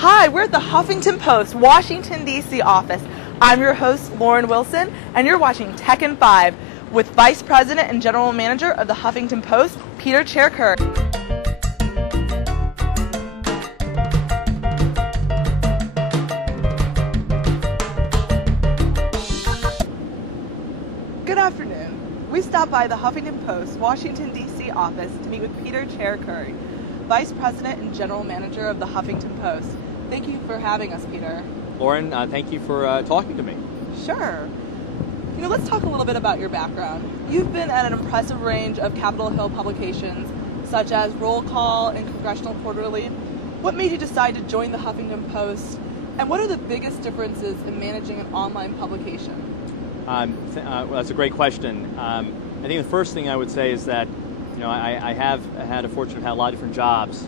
Hi, we're at the Huffington Post, Washington, D.C. office. I'm your host, Lauren Wilson, and you're watching Tech in 5 with Vice President and General Manager of the Huffington Post, Peter Cherkur. Good afternoon. We stopped by the Huffington Post, Washington, D.C. office to meet with Peter Cherkur, Vice President and General Manager of the Huffington Post. Thank you for having us, Peter. Lauren, thank you for talking to me. Sure. Let's talk a little bit about your background. You've been at an impressive range of Capitol Hill publications, such as Roll Call and Congressional Quarterly. What made you decide to join the Huffington Post, and what are the biggest differences in managing an online publication? Well, that's a great question. I think the first thing I would say is that I have had a fortune of having a lot of different jobs,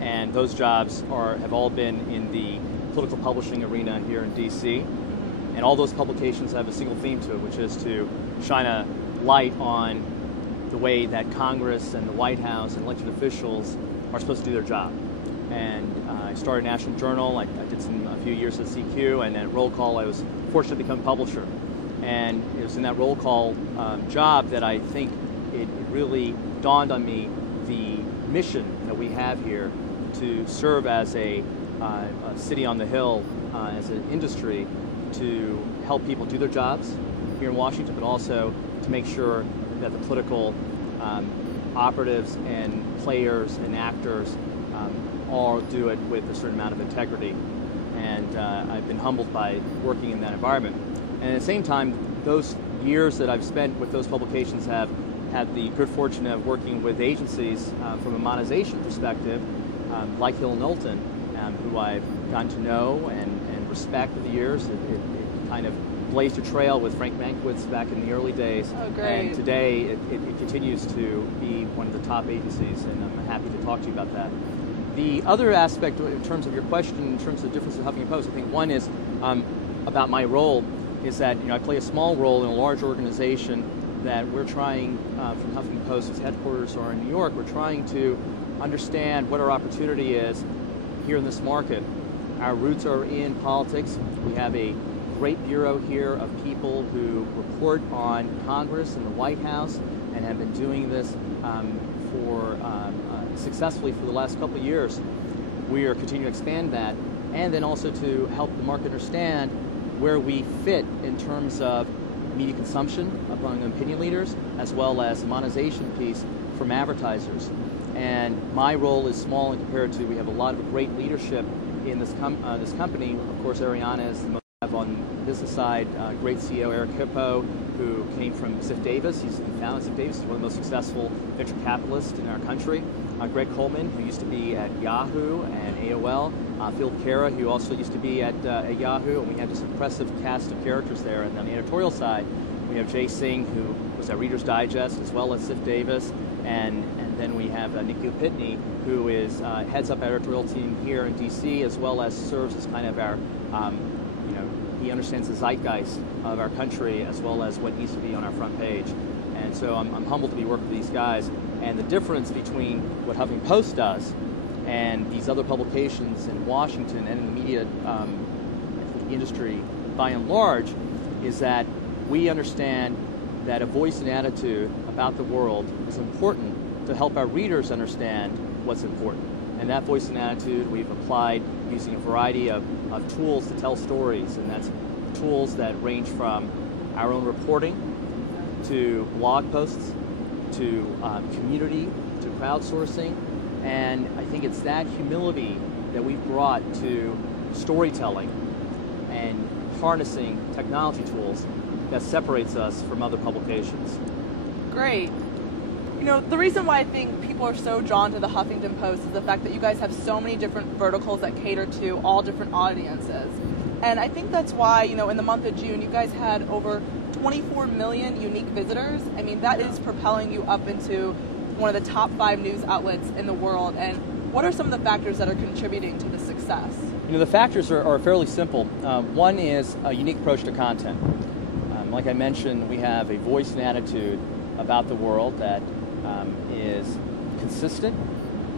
and those jobs have all been in the political publishing arena here in D.C. And all those publications have a single theme to it, which is to shine a light on the way that Congress and the White House and elected officials are supposed to do their job. And I started National Journal. I did a few years at CQ, and at Roll Call I was fortunate to become publisher. And it was in that Roll Call job that I think it really dawned on me the mission that we have here to serve as a city on the hill, as an industry, to help people do their jobs here in Washington, but also to make sure that the political operatives and players and actors all do it with a certain amount of integrity. And I've been humbled by working in that environment. And at the same time, those years that I've spent with those publications have had the good fortune of working with agencies from a monetization perspective, like Hill Knowlton, who I've gotten to know and respect over the years. It kind of blazed a trail with Frank Mankiewicz back in the early days. Oh, great. And today it continues to be one of the top agencies, and I'm happy to talk to you about that. The other aspect in terms of your question, in terms of the difference of Huffington Post, I think one is about my role, is that I play a small role in a large organization that we're trying, from Huffington Post, whose headquarters are in New York, we're trying to understand what our opportunity is here in this market. Our roots are in politics. We have a great bureau here of people who report on Congress and the White House and have been doing this successfully for the last couple of years. We are continuing to expand that, and then also to help the market understand where we fit in terms of media consumption among opinion leaders, as well as the monetization piece from advertisers. And my role is small in compared to, we have a lot of great leadership in this company. Of course, Arianna is the most on the business side, great CEO Eric Hippo, who came from Ziff Davis. He's the founder of Ziff Davis. He's one of the most successful venture capitalists in our country. Greg Coleman, who used to be at Yahoo and AOL. Phil Kara, who also used to be at Yahoo. And we have this impressive cast of characters there. And on the editorial side, we have Jay Singh, who was at Reader's Digest, as well as Ziff Davis. And then we have Nikhil Pitney, who is heads up our editorial team here in D.C., as well as serves as kind of our, he understands the zeitgeist of our country, as well as what needs to be on our front page. And so I'm humbled to be working with these guys. And the difference between what Huffington Post does and these other publications in Washington and in the media industry by and large is that we understand that a voice and attitude about the world is important to help our readers understand what's important. And that voice and attitude we've applied using a variety of tools to tell stories, and that's tools that range from our own reporting to blog posts to community to crowdsourcing. And I think it's that humility that we've brought to storytelling and harnessing technology tools that separates us from other publications. Great. The reason why I think people are so drawn to the Huffington Post is the fact that you guys have so many different verticals that cater to all different audiences. And I think that's why, in the month of June, you guys had over 24 million unique visitors. I mean, that is propelling you up into one of the top 5 news outlets in the world. And what are some of the factors that are contributing to the success? The factors are fairly simple. One is a unique approach to content. Like I mentioned, we have a voice and attitude about the world that is consistent,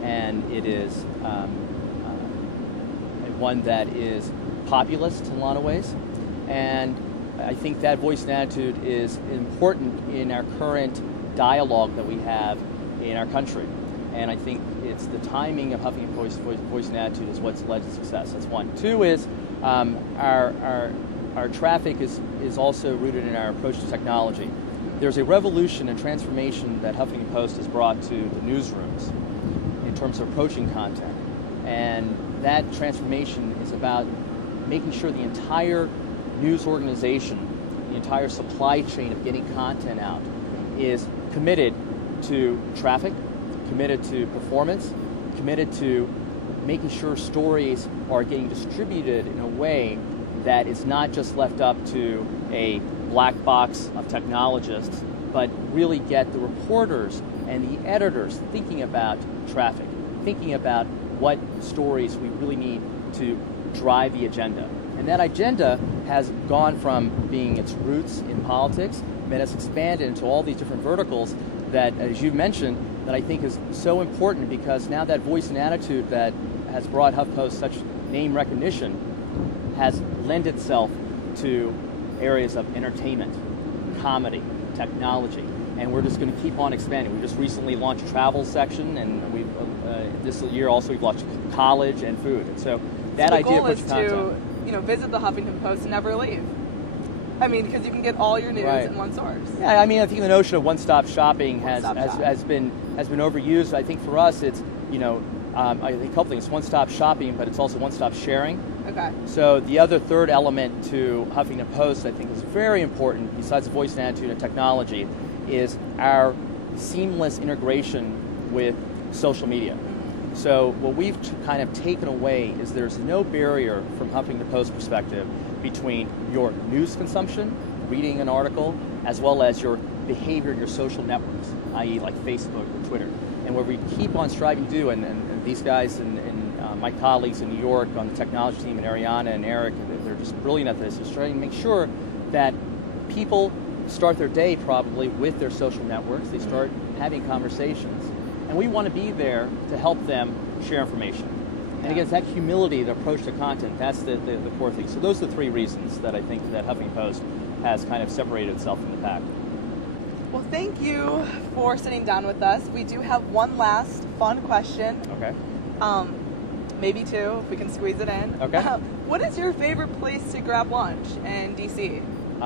and it is one that is populist in a lot of ways, and I think that voice and attitude is important in our current dialogue that we have in our country. And I think it's the timing of Huffington Post voice and attitude is what's led to success. That's one. Two is our traffic is also rooted in our approach to technology. There's a revolution and transformation that Huffington Post has brought to the newsrooms in terms of approaching content. And that transformation is about making sure the entire news organization, the entire supply chain of getting content out is committed to traffic, committed to performance, committed to making sure stories are getting distributed in a way that is not just left up to a black box of technologists, but really get the reporters and the editors thinking about traffic, thinking about what stories we really need to drive the agenda. And that agenda has gone from being its roots in politics, and has expanded into all these different verticals that, as you mentioned, that I think is so important, because now that voice and attitude that has brought HuffPost such name recognition has lent itself to areas of entertainment, comedy, technology, and we're just going to keep on expanding. We just recently launched a travel section, and we've this year also we've launched college and food. And so that idea goal is to visit the Huffington Post and never leave. I mean, because you can get all your news in one source. Yeah, I mean, I think the notion of one-stop shopping has been overused. I think for us, it's I think a couple things: one-stop shopping, but it's also one-stop sharing. Okay. So the other third element to Huffington Post, I think, is very important, besides the voice and attitude and technology, is our seamless integration with social media. So what we've kind of taken away is there's no barrier from Huffington Post perspective between your news consumption, reading an article, as well as your behavior in your social networks, i.e. like Facebook or Twitter. And what we keep on striving to do, and these guys and my colleagues in New York on the technology team, and Ariana and Eric, they're just brilliant at this, is trying to make sure that people start their day probably with their social networks. They start having conversations. And we want to be there to help them share information. And again, it's that humility, the approach to content, that's the core thing. So those are the three reasons that I think that Huffington Post has kind of separated itself from the pack. Well, thank you for sitting down with us. We do have one last fun question. Okay. Maybe two, if we can squeeze it in. Okay. What is your favorite place to grab lunch in DC?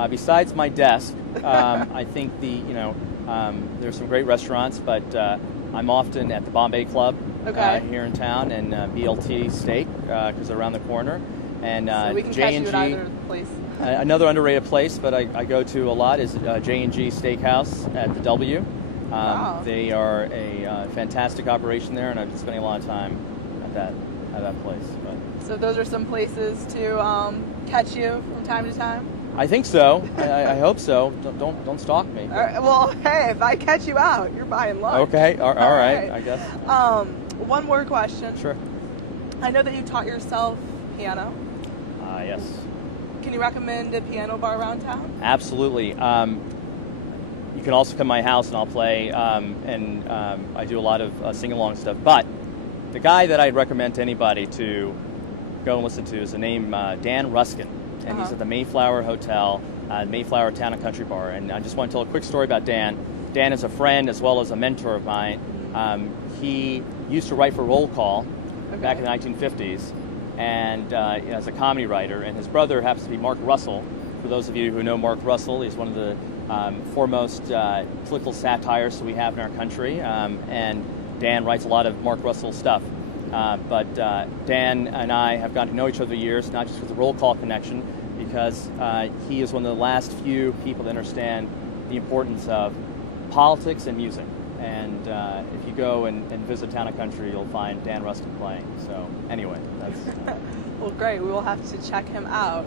Besides my desk, I think there's some great restaurants, but I'm often at the Bombay Club here in town, and BLT Steak, because they're around the corner, and so we can J&G. Catch you at either place. Another underrated place, but I go to a lot, is J&G Steakhouse at the W. Wow. They are a fantastic operation there, and I've been spending a lot of time at that place. But so those are some places to catch you from time to time? I think so. I hope so. Don't stalk me. All right, well, hey, if I catch you out, you're buying lunch. Okay. All right. I guess. One more question. Sure. I know that you taught yourself piano. Yes. Can you recommend a piano bar around town? Absolutely. You can also come to my house and I'll play, and I do a lot of sing-along stuff. But the guy that I'd recommend to anybody to go and listen to is the name Dan Ruskin. And he's at the Mayflower Hotel, Mayflower Town and Country Bar. And I just want to tell a quick story about Dan. Dan is a friend as well as a mentor of mine. He used to write for Roll Call back in the 1950s, and as a comedy writer. And his brother happens to be Mark Russell. For those of you who know Mark Russell, he's one of the foremost political satires that we have in our country. And Dan writes a lot of Mark Russell stuff. But Dan and I have gotten to know each other for years, not just with the Roll Call connection, because he is one of the last few people that understand the importance of politics and music. And if you go and visit Town and Country, you'll find Dan Ruskin playing. So anyway, that's... Well, great. We will have to check him out.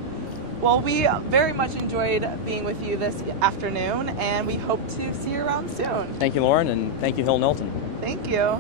Well, we very much enjoyed being with you this afternoon, and we hope to see you around soon. Thank you, Lauren, and thank you, Hill Knowlton. Thank you.